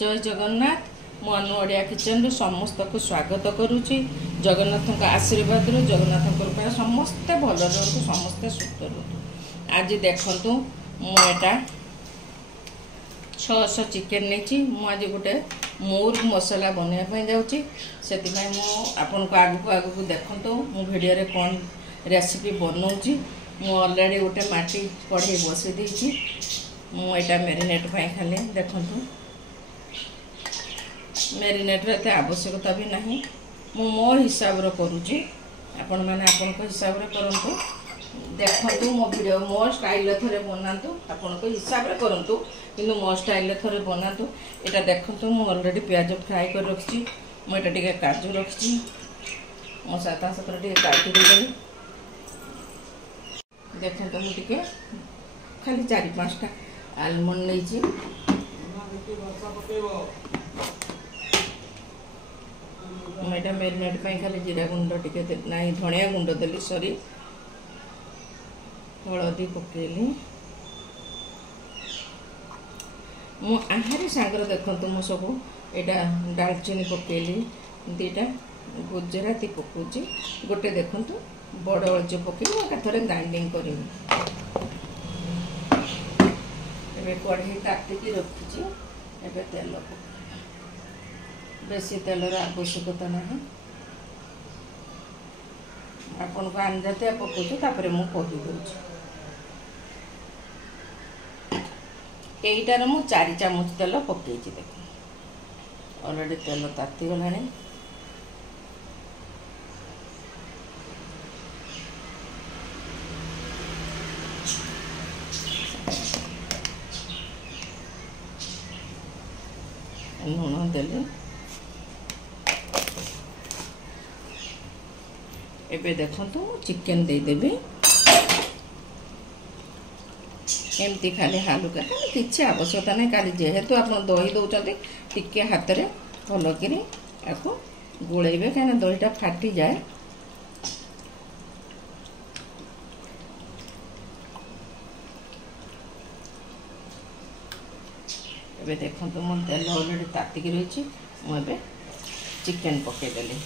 जय जगन्नाथ मु अनु ओडिया किचन रे समस्त को स्वागत करुच्ची। जगन्नाथ आशीर्वाद रू जगन्नाथ कृपा समस्ते भल रुहतु समस्ते सुस्थ रुहतु। आज देखु मुझा 600 चिकेन नहीं आज गोटे मुर्ग मसला बनवाई जाऊँगी से आपन को आगू देखु मु वीडियो रे कौन रेसिपी बनाऊँगी। मु ऑलरेडी गोटे माटी कढ़ई बसई देती मुझा मेरीनेट खाली देखु मेरीनेट एत आवश्यकता भी नहीं मो हिसाब रे करुँची आपण मैंने आपण हिसाब रे करंतु देखंतु मो वीडियो मो स्टाइल थरे बनातु आपण को हिसाब रे करंतु किंतु मो स्टाइल थरे बनातु। एटा देखंतु मो ऑलरेडी प्याज फ्राई कर रखछि मो एटा टिके काजू रखछि मो साता सतर टिके काटी देली देखंतु मो टिके खाली 4-5टा आलमंड लेछि मैडम मेरीनेट खाली जीरा गुंड टिके नहीं धनिया गुंड देली सॉरी हलदी पकेली मु आहारी सांगर देखंतु मु सब एटा दालचीनी पकेली 2टा गुजराती पकोची गोटे देखंतु बड़ अळच पकेली एटा थरे ग्राइंडिंग करिवि एबे कढ़ई तातिकी रखिची एबे तेल बेसी तेलर आवश्यकता ना आपन को अंदाजिया पकाउछु तापरे मु कहि दउछु एइटार मु 4 चामच तेल पकेइछि देखो ऑलरेडी तेल ताती गलानी लुण देली एबे देखंतु चिकेन दे देबी एमती खाली हालुका किसी आवश्यकता नहीं खाली जेहेतु आप दही दौरान टिके हाथ में भलक गोलेबे कहीं दहीटा फाटी जाए। एबे देखंतु मो तेल ऑलरेडी तातिक रही मुझे चिकेन पकईदेली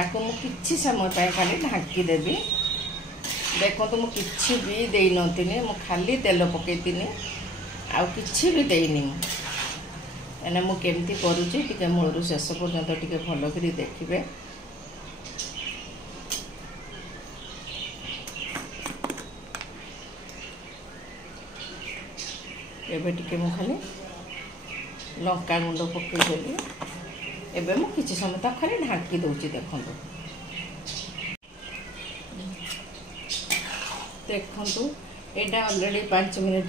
आपको किसी समय खाली ढांकी देवी देखो तो मुझे भी दे नी मु खाली तेल पकईनी आउ कि भी देनी एने मु केमती करुच्ची टिके मूलरू शेष पर्यंत टिके भल कर देखिए। एबे टिके मु खाली लंका गुंड पकईदेली एबे मु किछि समय तक खाली ढांकी दउची देखंतु देखंतु एटा ऑलरेडी 5 मिनिट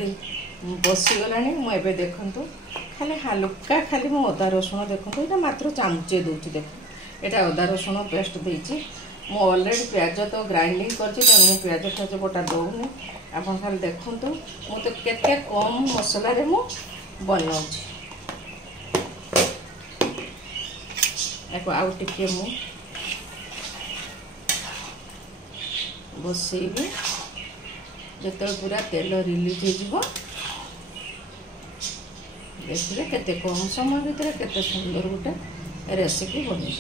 बसी गलानी मु एबे देखंतु खाली हल्का खाली मु अदा रसुण देखंतु एटा मात्र चामचे दउची देख एटा अदा रसुण पेस्ट देइची मु ऑलरेडी प्याज तो ग्राइंडिंग करछि त मु प्याज टाज बटा दउनी आपन खाली देखंतु मु तो केते कम मसला रे मु बनाउछि एको आउ टिके मु बसैबी जत पूरा तेल रिलीज हो देखिए केते कम समय भीतर केते सुंदर गोटे रेसिपी बनी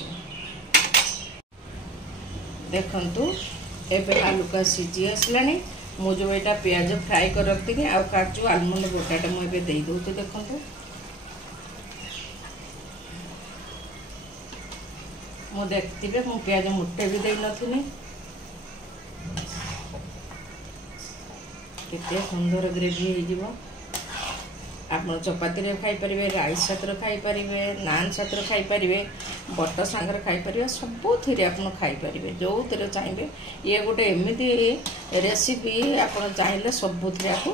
देखंतु एबे आलुका सीझी आसलानी मु जो एटा प्याज फ्राई कर रखती आ काजू आलमंड गोटाटा मु एबे देई दउते देखंतु मु देखते मु प्याज मुट्टे भी दे नथिनी केते सुंदर ग्रेवी हो जिवो आप चपाती रे खाई परिवे राइस साथ खाई परिवे नान साथ खाई परिवे बटर सांगर खाई परिवे सबु थी आप खाई परिवे जो थे चाहिए ये गोटे एमती रेसिपी आप चाहिए सबु थी आप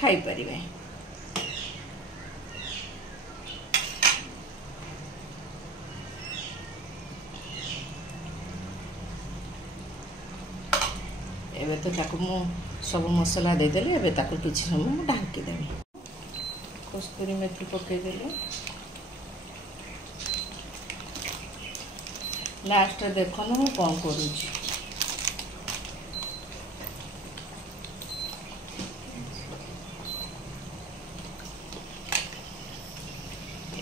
खाई परिवे। एबे तो ताकू मु सब मसला देदेली एबे ताकू किछि समय ढांकी देबी कस्तूरी मेथी पकईदेली लास्ट देखो मु कौन करुँच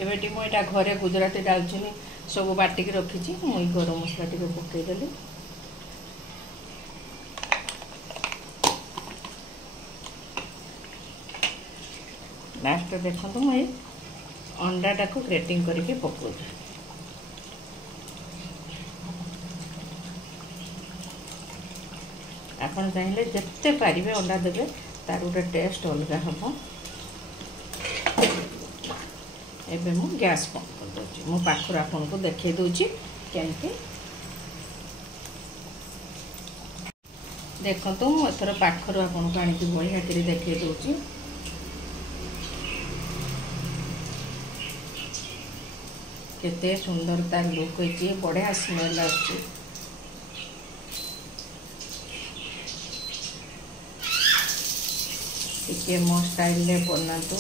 एबेटी मुझा घरे गुजराती डालचीनी सब बाटिक रखी मुई गरम मसला टी पकईदेली लास्ट देखो मुझे अंडा को ग्रेटिंग करके पकाऊ आपन चाहिए जिते पारे अंडा देवे तार गोटे टेस्ट अलग हम एबे मु गैस बंद कर दूची मु पाखर आपन को देखे दूची केमती देखंतु मु एथर पाखर आपन को आनी बढ़िया कर देखे दूची केते सुंदर तार लुक होइची बढ़िया स्मेल आछी टिके मो स्टाइल ले बनातु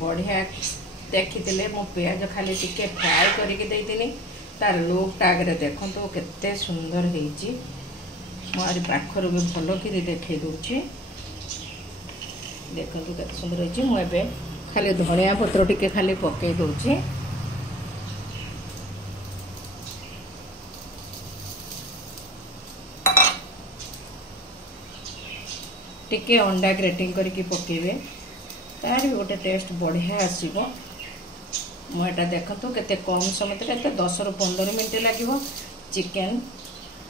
बढ़िया देखी मो पियाज खाली टिके फ्राए करके देती तार लुक टागरे देखो तो केते सुंदर होइची मोर पाखर भी भल कि देखे दूची देखो केते सुंदर होइची मु एबे खाली धनिया पत्र टिके खाली पके दूची टिके अंडा ग्रेटिंग करके पकेबे तार भी गोटे टेस्ट बढ़िया आसो मुझा देखो केते कम समय 10 ରୁ 15 मिनट लगे चिकेन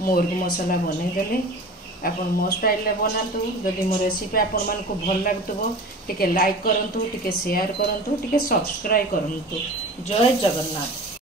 मुर्ग मसला बनईदेली आपन मो स्टाइल ले बनातु जदि मो रेसिपी आपण मन को भल लागतबो टिके लाइक करंतु टिके शेयर करंतु टिके सब्सक्राइब करंतु जय जगन्नाथ।